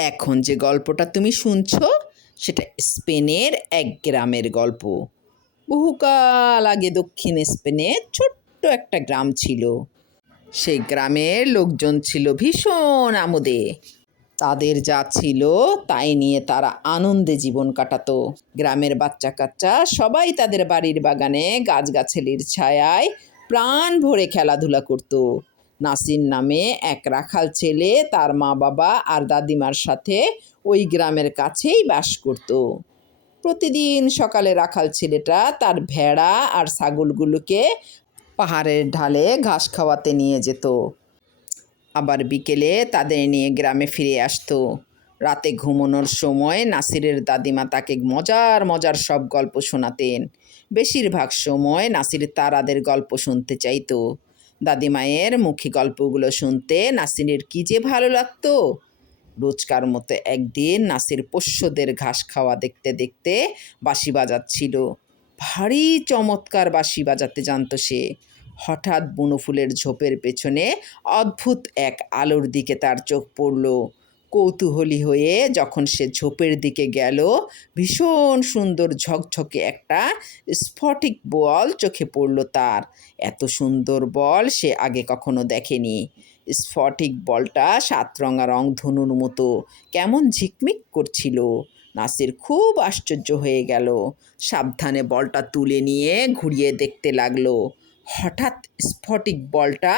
এখন যে গল্পটা তুমি শুনছো, সেটা স্পেনের এক গ্রামের গল্প। বহুকাল আগে দক্ষিণ স্পেনে ছোট্ট একটা গ্রাম ছিল। সেই গ্রামের লোকজন ছিল ভীষণ আমোদে। তাদের যা ছিল তাই নিয়ে তারা আনন্দে জীবন কাটাতো। গ্রামের বাচ্চা কাচ্চা সবাই তাদের বাড়ির বাগানে গাছগাছালির ছায়ায় প্রাণ ভরে খেলাধুলা করত। নাসির নামে এক রাখাল ছেলে তার মা বাবা আর দাদিমার সাথে ওই গ্রামের কাছেই বাস করত। প্রতিদিন সকালে রাখাল ছেলেটা তার ভেড়া আর ছাগলগুলোকে পাহাড়ের ঢালে ঘাস খাওয়াতে নিয়ে যেত। আবার বিকেলে তাদের নিয়ে গ্রামে ফিরে আসতো। রাতে ঘুমানোর সময় নাসিরের দাদিমা তাকে মজার মজার সব গল্প শোনাতেন। বেশিরভাগ সময় নাসির তারাদের গল্প শুনতে চাইতো। দাদিমায়ের মুখী গল্পগুলো শুনতে নাসিনের কী যে ভালো লাগতো। রোজকার মতো একদিন নাসির পোষ্যদের ঘাস খাওয়া দেখতে দেখতে বাঁশি বাজাচ্ছিল। ভারী চমৎকার বাঁশি বাজাতে জানতো সে। হঠাৎ বুনো ফুলের ঝোপের পেছনে অদ্ভুত এক আলোর দিকে তার চোখ পড়ল। কৌতূহলী হয়ে যখন সে ঝোপের দিকে গেল, ভীষণ সুন্দর ঝকঝকে একটা স্ফটিক বল চোখে পড়ল তার। এত সুন্দর বল সে আগে কখনো দেখেনি। স্ফটিক বলটা সাতরঙা রং ধনুর মতো, কেমন ঝিকমিক করছিল। নাসির খুব আশ্চর্য হয়ে গেল। সাবধানে বলটা তুলে নিয়ে ঘুরিয়ে দেখতে লাগল। হঠাৎ স্ফটিক বলটা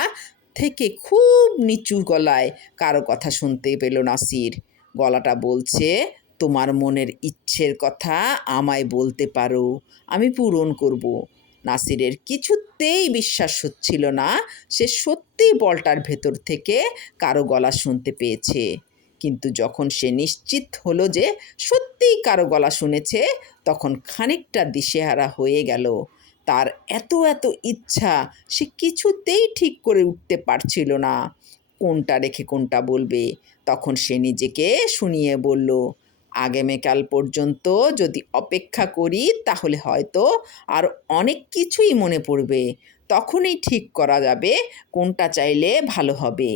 থেকে খুব নিচু গলায় কারও কথা শুনতে পেল নাসির। গলাটা বলছে, তোমার মনের ইচ্ছের কথা আমায় বলতে পারো, আমি পূরণ করব। নাসিরের কিছুতেই বিশ্বাস হচ্ছিল না, সে সত্যি বলটার ভেতর থেকে কারও গলা শুনতে পেয়েছে। কিন্তু যখন সে নিশ্চিত হলো যে সত্যিই কারও গলা শুনেছে, তখন খানিকটা দিশেহারা হয়ে গেল। তার এত এত ইচ্ছা সে কিছুতেই ঠিক করে উঠতে পারছিল না। কোনটা রেখে কোনটা বলবে? তখন সে নিজেকে শুনিয়ে বলল, আগামীকাল পর্যন্ত যদি অপেক্ষা করি তাহলে হয়তো আর অনেক কিছুই মনে পড়বে। তখনই ঠিক করা যাবে কোনটা চাইলে ভালো হবে।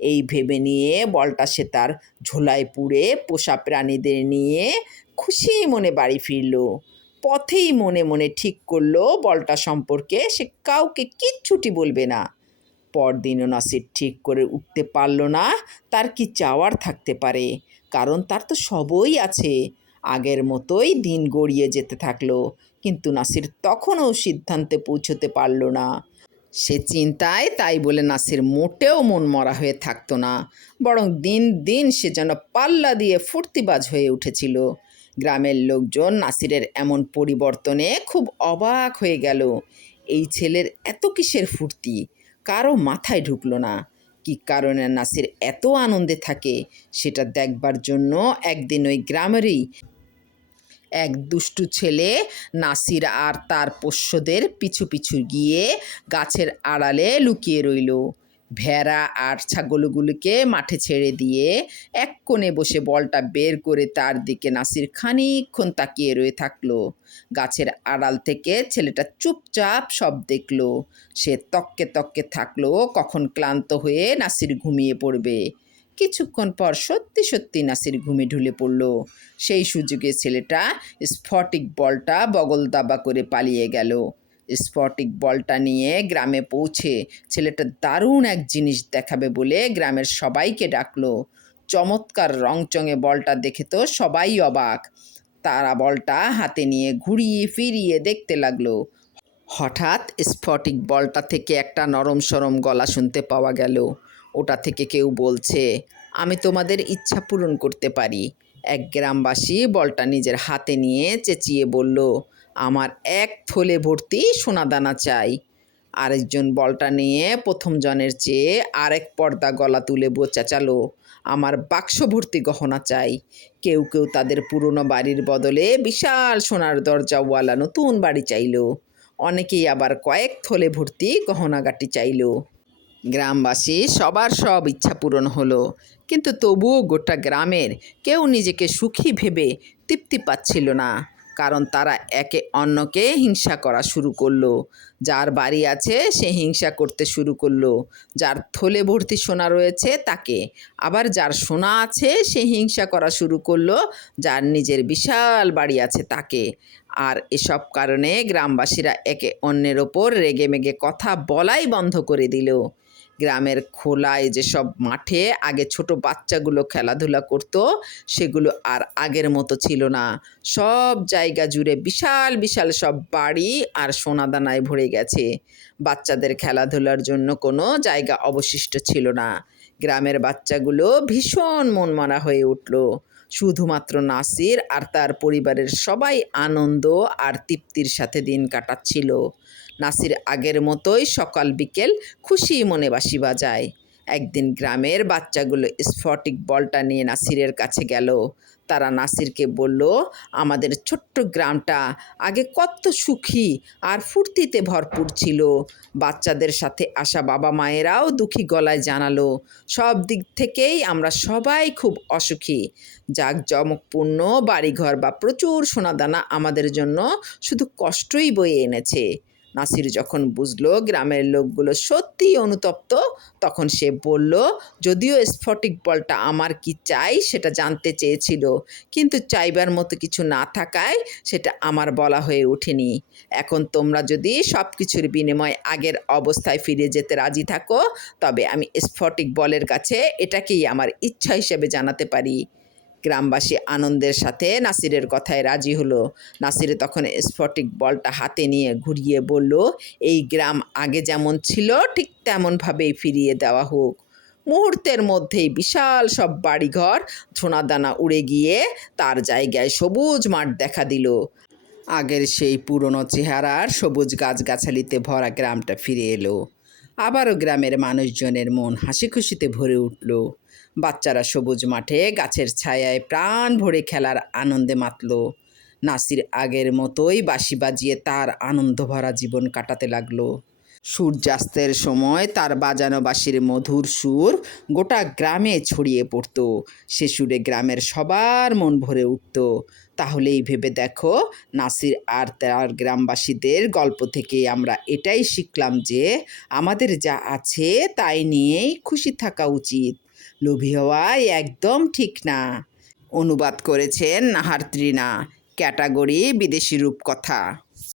এই ভেবে নিয়ে বলটা সে তার ঝোলায় পুড়ে পোষা প্রাণীদের নিয়ে খুশি মনে বাড়ি ফিরল। পথেই মনে মনে ঠিক করল বলটা সম্পর্কে, সে কাউকে কিচ্ছুটি বলবে না। পরদিনও নাসির ঠিক করে উঠতে পারল না, তার কি চাওয়ার থাকতে পারে? কারণ তার তো সবই আছে। আগের মতোই দিন গড়িয়ে যেতে থাকল, কিন্তু নাসির তখনও সিদ্ধান্তে পৌঁছতে পারল না। সে চিন্তায় তাই বলে নাসির মোটেও মন মরা হয়ে থাকতো না, বরং দিন দিন সে যেন পাল্লা দিয়ে ফুর্তিবাজ হয়ে উঠেছিল। গ্রামের লোকজন নাসিরের এমন পরিবর্তনে খুব অবাক হয়ে গেল। এই ছেলের এত কিসের ফুর্তি? কারও মাথায় ঢুকলো না। কি কারণে নাসির এত আনন্দে থাকে, সেটা দেখবার জন্য একদিন ওই গ্রামেরই এক দুষ্টু ছেলে নাসির আর তার পোষ্যদের পিছু পিছু গিয়ে গাছের আড়ালে লুকিয়ে রইল। ভেড়া আর ছাগলগুলোকে মাঠে ছেড়ে দিয়ে এক কোণে বসে বলটা বের করে তার দিকে নাসির খানিকক্ষণ তাকিয়ে রয়ে থাকল। গাছের আড়াল থেকে ছেলেটা চুপচাপ সব দেখল। সে তককে তককে থাকল, কখন ক্লান্ত হয়ে নাসির ঘুমিয়ে পড়বে। কিছুক্ষণ পর সত্যি সত্যি নাসির ঘুমে ঢুলে পড়ল। সেই সুযোগে ছেলেটা স্ফটিক বলটা বগল দাবা করে পালিয়ে গেল। স্ফটিক বলটা নিয়ে গ্রামে পৌঁছে ছেলেটা দারুণ এক জিনিস দেখাবে বলে গ্রামের সবাইকে ডাকলো। চমৎকার রংচঙে বলটা দেখে তো সবাই অবাক। তারা বলটা হাতে নিয়ে ঘুরিয়ে ফিরিয়ে দেখতে লাগল। হঠাৎ স্ফটিক বলটা থেকে একটা নরম সরম গলা শুনতে পাওয়া গেল। ওটা থেকে কেউ বলছে, আমি তোমাদের ইচ্ছা পূরণ করতে পারি। এক গ্রামবাসী বলটা নিজের হাতে নিয়ে চেঁচিয়ে বলল আমার এক থলে ভর্তি সোনাদানা চাই। আরেকজন বলটা নিয়ে প্রথম জনের চেয়ে আরেক পর্দা গলা তুলে চেঁচালো আমার বাক্স ভর্তি গহনা চাই। কেউ কেউ তাদের পুরনো বাড়ির বদলে বিশাল সোনার দরজাওয়ালা নতুন বাড়ি চাইলো। অনেকেই আবার কয়েক থলে ভর্তি গহনাগাটি চাইল। গ্রামবাসী সবার সব ইচ্ছা পূরণ হলো। কিন্তু তবুও গোটা গ্রামের কেউ নিজেকে সুখী ভেবে তৃপ্তি পাচ্ছিল না। কারণ তারা একে অন্যকে হিংসা করা শুরু করল। যার বাড়ি আছে, সে হিংসা করতে শুরু করল। যার থলে ভর্তি সোনা রয়েছে, তাকে। আবার যার সোনা আছে, সে হিংসা করা শুরু করল। যার নিজের বিশাল বাড়ি আছে, তাকে। আর এসব কারণে গ্রামবাসীরা একে অন্যের ওপর রেগে মেগে কথা বলাই বন্ধ করে দিল। গ্রামের খোলায় যেসব মাঠে আগে ছোট বাচ্চাগুলো খেলাধুলা করত, সেগুলো আর আগের মতো ছিল না। সব জায়গা জুড়ে বিশাল বিশাল সব বাড়ি আর সোনাদানায় ভরে গেছে। বাচ্চাদের খেলাধুলার জন্য কোনো জায়গা অবশিষ্ট ছিল না। গ্রামের বাচ্চাগুলো ভীষণ মনমনা হয়ে উঠল। শুধুমাত্র নাসির আর তার পরিবারের সবাই আনন্দ আর তৃপ্তির সাথে দিন কাটাচ্ছিল। নাসির আগের মতোই সকাল বিকেল খুশি মনে বাসি বাজায়। একদিন গ্রামের বাচ্চাগুলো স্ফটিক বলটা নিয়ে নাসিরের কাছে গেল। তারা নাসিরকে বলল, আমাদের ছোট্ট গ্রামটা আগে কত সুখী আর ফুর্তিতে ভরপুর ছিল। বাচ্চাদের সাথে আসা বাবা মায়েরাও দুঃখী গলায় জানালো, সব দিক থেকেই আমরা সবাই খুব অসুখী। জাঁকজমকপূর্ণ বাড়িঘর বা প্রচুর সোনাদানা আমাদের জন্য শুধু কষ্টই বয়ে এনেছে। নাসির যখন বুঝলো গ্রামের লোকগুলো সত্যিই অনুতপ্ত, তখন সে বলল, যদিও স্ফটিক বলটা আমার কি চাই সেটা জানতে চেয়েছিল, কিন্তু চাইবার মতো কিছু না থাকায় সেটা আমার বলা হয়ে ওঠেনি। এখন তোমরা যদি সব কিছুর বিনিময়ে আগের অবস্থায় ফিরে যেতে রাজি থাকো, তবে আমি স্ফটিক বলের কাছে এটাকেই আমার ইচ্ছা হিসেবে জানাতে পারি। গ্রামবাসী আনন্দের সাথে নাসিরের কথায় রাজি হলো। নাসির তখন স্ফটিক বলটা হাতে নিয়ে ঘুরিয়ে বলল, এই গ্রাম আগে যেমন ছিল, ঠিক তেমনভাবেই ফিরিয়ে দেওয়া হোক। মুহূর্তের মধ্যেই বিশাল সব বাড়িঘর সোনাদানা উড়ে গিয়ে তার জায়গায় সবুজ মাঠ দেখা দিল। আগের সেই পুরনো চেহারার সবুজ গাছগাছালিতে ভরা গ্রামটা ফিরে এলো। আবারও গ্রামের মানুষজনের মন হাসি খুশিতে ভরে উঠল। বাচ্চারা সবুজ মাঠে গাছের ছায়ায় প্রাণ ভরে খেলার আনন্দে মাতল। নাসির আগের মতোই বাঁশি বাজিয়ে তার আনন্দ ভরা জীবন কাটাতে লাগল। সূর্যাস্তের সময় তার বাজানো মধুর সুর গোটা গ্রামে ছড়িয়ে পড়ত। সে সুরে গ্রামের সবার মন ভরে উঠত। তাহলেই ভেবে দেখো, নাসির আর তার গ্রামবাসীদের গল্প থেকে আমরা এটাই শিখলাম যে, আমাদের যা আছে তাই নিয়েই খুশি থাকা উচিত। লোভী হওয়া একদম ঠিক না। অনুবাদ করেছেন নাহার ত্রিনা। ক্যাটাগরি বিদেশি রূপকথা।